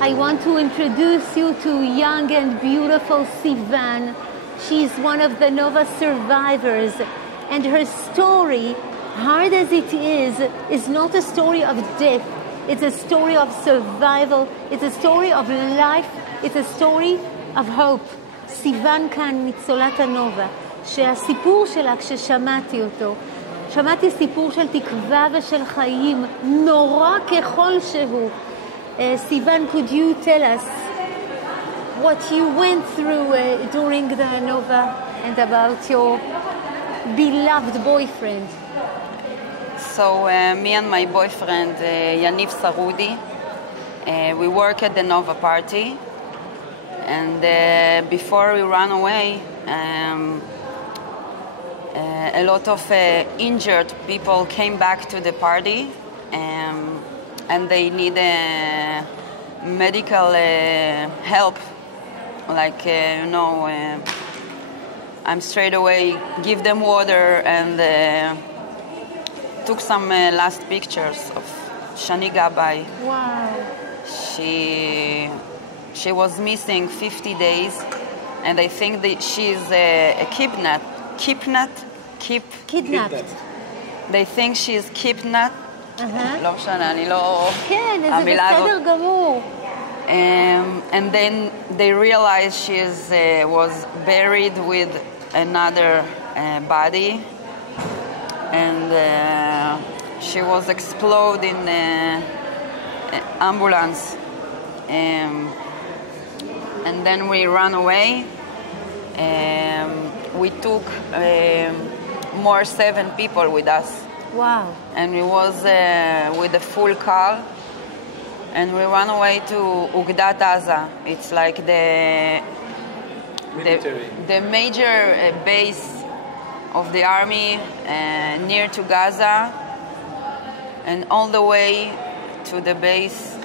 I want to introduce you to young and beautiful Sivan. She's one of the Nova survivors, and her story, hard as it is not a story of death. It's a story of survival. It's a story of life. It's a story of hope. סיוון כאן, ניצולת הנובה, שהסיפור שלה, כששמעתי אותו, שמעתי סיפור של תקווה ושל חיים, נורא ככל שהוא. Sivan, could you tell us what you went through during the Nova and about your beloved boyfriend? So me and my boyfriend, Yaniv Sarudi, we work at the Nova party. And before we ran away, a lot of injured people came back to the party. And they need medical help, like, I'm straight away give them water and took some last pictures of Shani Gabay. Wow. She was missing 50 days, and I think that she's kidnapped. They think she's kidnapped. לא משנה, אני לא... כן, זה בסדר גמור. And then they realized she was buried with another body, and she was exploded in an ambulance. And then we ran away. We took more 7 people with us. Wow. And we was with a full car, and we ran away to Ugdat Aza. It's like the major base of the army near to Gaza, and all the way to the base,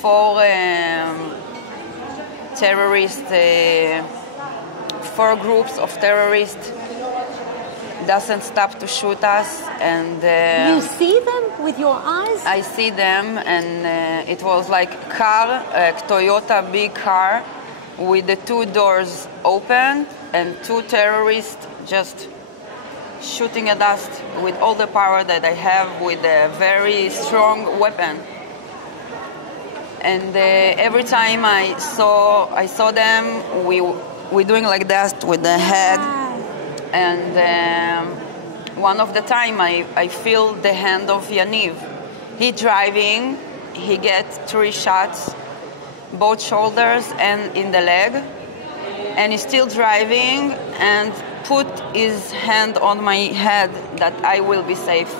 4 terrorists, 4 groups of terrorists doesn't stop to shoot us. And you see them with your eyes? I see them, and it was like car, a Toyota big car with the 2 doors open, and 2 terrorists just shooting at us with all the power that I have, with a very strong weapon. And every time I saw them, we doing like that with the head. And one of the time I feel the hand of Yaniv. He driving, he gets 3 shots, both shoulders and in the leg. And he's still driving and put his hand on my head that I will be safe.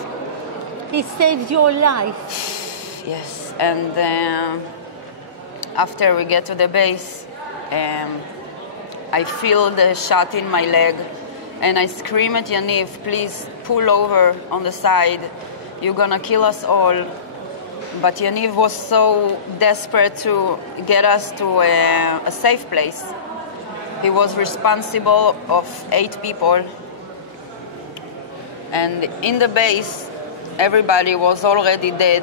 He saved your life. Yes. And after we get to the base, I feel the shot in my leg. And I scream at Yaniv, please pull over on the side. You're gonna kill us all. But Yaniv was so desperate to get us to a safe place. He was responsible of 8 people. And in the base, everybody was already dead.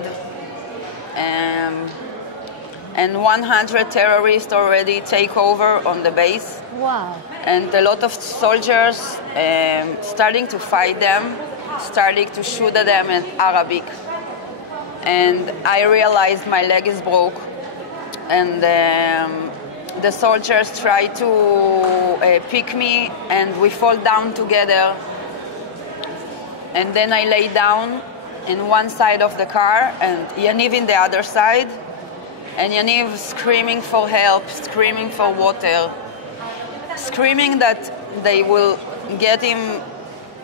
And 100 terrorists already take over on the base. Wow. And a lot of soldiers starting to fight them, starting to shoot at them in Arabic. And I realized my leg is broke. And the soldiers try to pick me, and we fall down together. And then I lay down in one side of the car, and Yaniv in the other side. And Yaniv screaming for help, screaming for water, screaming that they will get him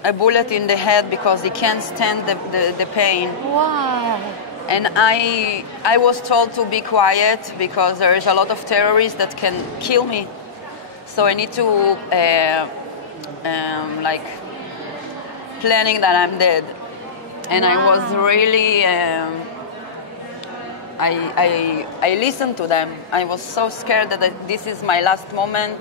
a bullet in the head because he can't stand the pain. Wow. And I was told to be quiet because there is a lot of terrorists that can kill me. So I need to, like, planning that I'm dead. And wow. I was really, I listened to them. I was so scared that this is my last moment.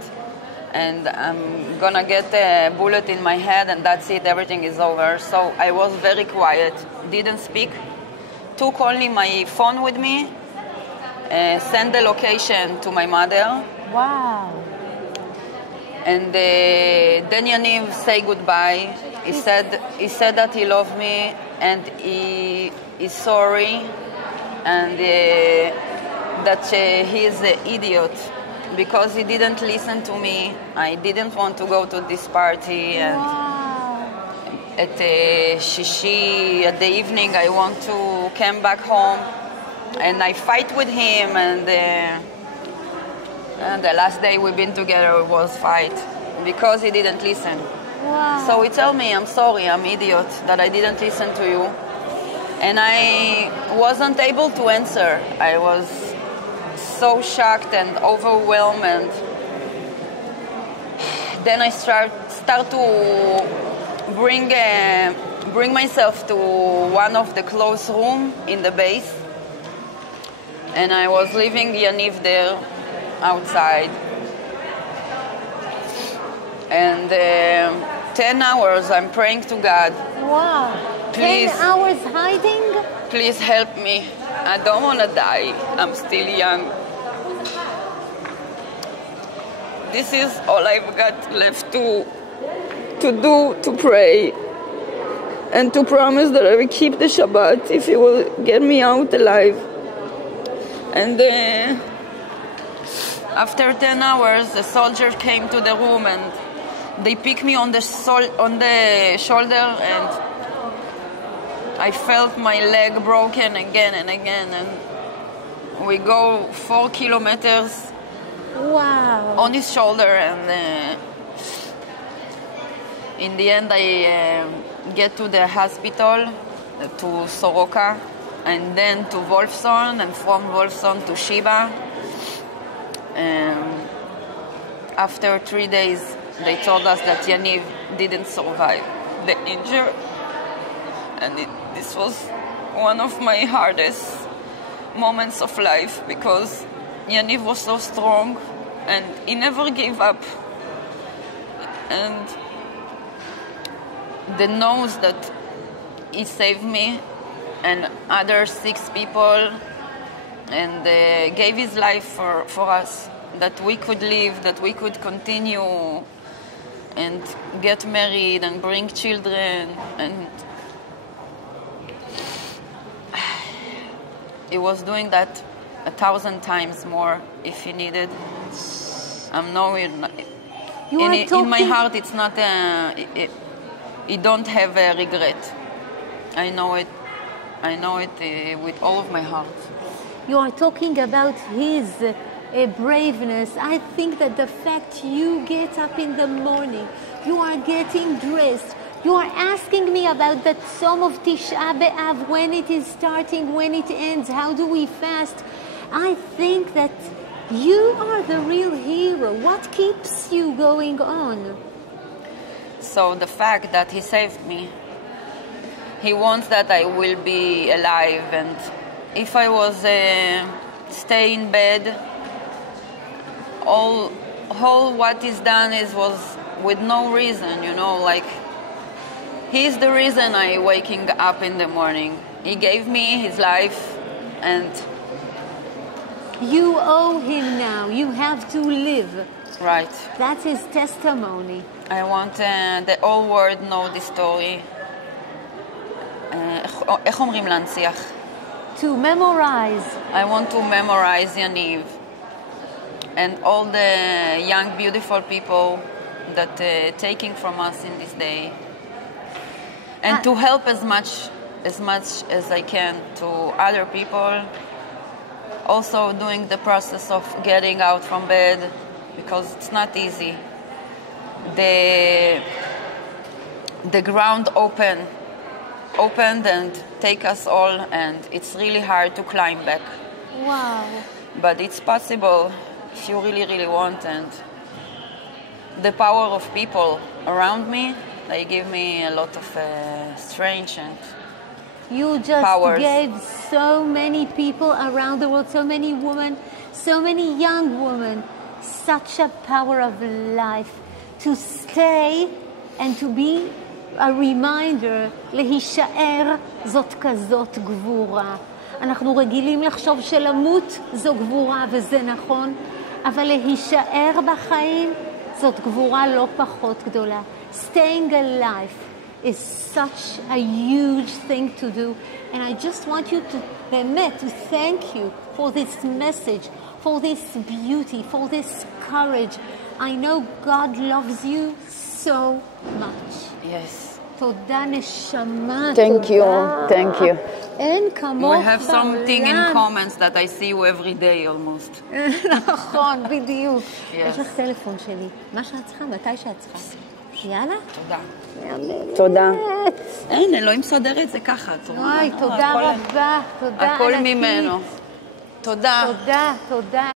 and I'm gonna get a bullet in my head and that's it, everything is over. So I was very quiet, didn't speak, took only my phone with me, sent the location to my mother. Wow. And then Yaniv say goodbye. He said that he loved me and he is sorry and that he is an idiot because he didn't listen to me. I didn't want to go to this party, and at Shishi at the evening I want to come back home, and I fight with him, and the last day we've been together was fight because he didn't listen. Wow. So he told me, I'm sorry, I'm idiot that I didn't listen to you. And I wasn't able to answer. I was so shocked and overwhelmed. And then I start to bring myself to one of the closed room in the base. And I was leaving Yaniv there outside. And 10 hours I'm praying to God. Wow. Please, 10 hours hiding? please help me. I don't want to die. I'm still young. This is all I've got left to do, to pray. And to promise that I will keep the Shabbat if He will get me out alive. And after 10 hours, the soldier came to the room and they picked me on the shoulder, and I felt my leg broken again and again. And we go 4 kilometers on his shoulder, and in the end I get to the hospital, to Soroka, and then to Wolfson, and from Wolfson to Sheba. After 3 days, they told us that Yaniv didn't survive the injury. And this was one of my hardest moments of life because Yaniv was so strong and he never gave up. And the knows that he saved me and other 6 people and gave his life for us, that we could live, that we could continue and get married and bring children. And he was doing that 1,000 times more if he needed. I'm knowing in my heart it's not he don't have a regret. I know it with all of my heart. You are talking about his braveness. I think that the fact you get up in the morning, you are getting dressed, you are asking me about the Tzom of Tisha B'Av, when it is starting, when it ends, how do we fast. I think that you are the real hero. What keeps you going on? So the fact that he saved me, he wants that I will be alive, and if I was stay in bed, all what is done was with no reason, like he's the reason I waking up in the morning. He gave me his life, and you owe him now. You have to live. Right. That's his testimony. I want the whole world know this story. איך אומרים להנציח? To memorize. I want to memorize Yaniv and all the young, beautiful people that taking from us in this day, and to help as much as I can to other people. Also doing the process of getting out from bed, because it's not easy. The ground opened and take us all, and it's really hard to climb back. Wow. But it's possible if you really, really want. And the power of people around me, they give me a lot of strength and you just powers. Gave so many people around the world, so many women, so many young women, such a power of life to stay and to be a reminder להישאר זאת כזאת גבורה. אנחנו רגילים לחשוב שלמות זו גבורה וזה נכון, אבל להישאר בחיים זאת גבורה לא פחות גדולה. Staying alive is such a huge thing to do, and I just want you to באמת to thank you for this message, for this beauty, for this courage. I know God loves you so much. Yes. תודה נשמה, Thank תודה. you, thank you. אין כמוך We have something in בעולם. comments that I see you every day almost. נכון, בדיוק. Yes. יש לך טלפון שלי. מה שאת צריכה, מתי שאת צריכה. יאללה? תודה. מהממת. תודה. אין, אלוהים מסדר את זה ככה. וואי, תודה רבה. תודה הכל ענקית. ממנו. תודה. תודה, תודה.